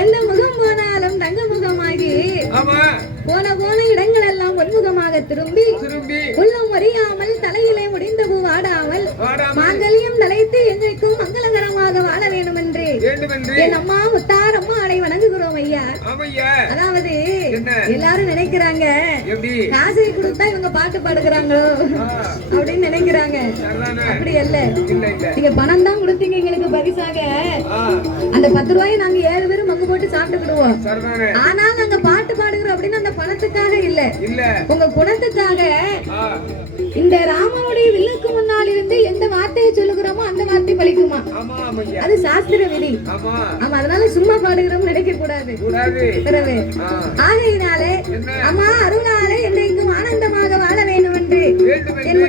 எந்த முகம் போனாலும் தங்க முகமாகி போன போன இடங்கள் எல்லாம் பொன்முகமாக திரும்பி உள்ளம் அறியாமல் தலையிலே முடிந்த பூ வாடாமல் மாங்கல்யம் தலைத்து எங்களுக்கும் மங்களகரமாக வாழ வேண்டும் என்று என் அம்மா முத்தார் அம்மா அடை வணங்குகிறோம் ஐயா. அதாவது எல்லாரும் நினைக்கிறாங்க காசை கொடுத்தா இவங்க பாட்டு பாடுகிறாங்களோ அப்படின்னு நினைக்கிறாங்க. அப்படி அல்ல. நீங்க பணம் தான் கொடுத்தீங்க எங்களுக்கு பரிசாக. அந்த 10 ரூபாயை நாங்க 7 பேரும் மங்கு போட்டு சாப்பிட்டுக்கிடுவோம். ஆனால் நாங்க பாட்டு பாடுகிறோம் அப்படின்னு அந்த பணத்துக்காக இல்ல, உங்க குணத்துக்காக. இந்த ராமனுடைய வில்லுக்கு முன்னால் இருந்து எந்த வார்த்தையை சொல்லுகிறோமோ அந்த வார்த்தை பலிக்குமா? அது சாஸ்திர விதி. ஆமா, அதனால சும்மா பாடுகிறோம் நினைக்க கூடாது. ஆகையினாலே அம்மா அருளாலே என்றைக்கும் ஆனந்தமாக வாழ வேண்டும் என்று என்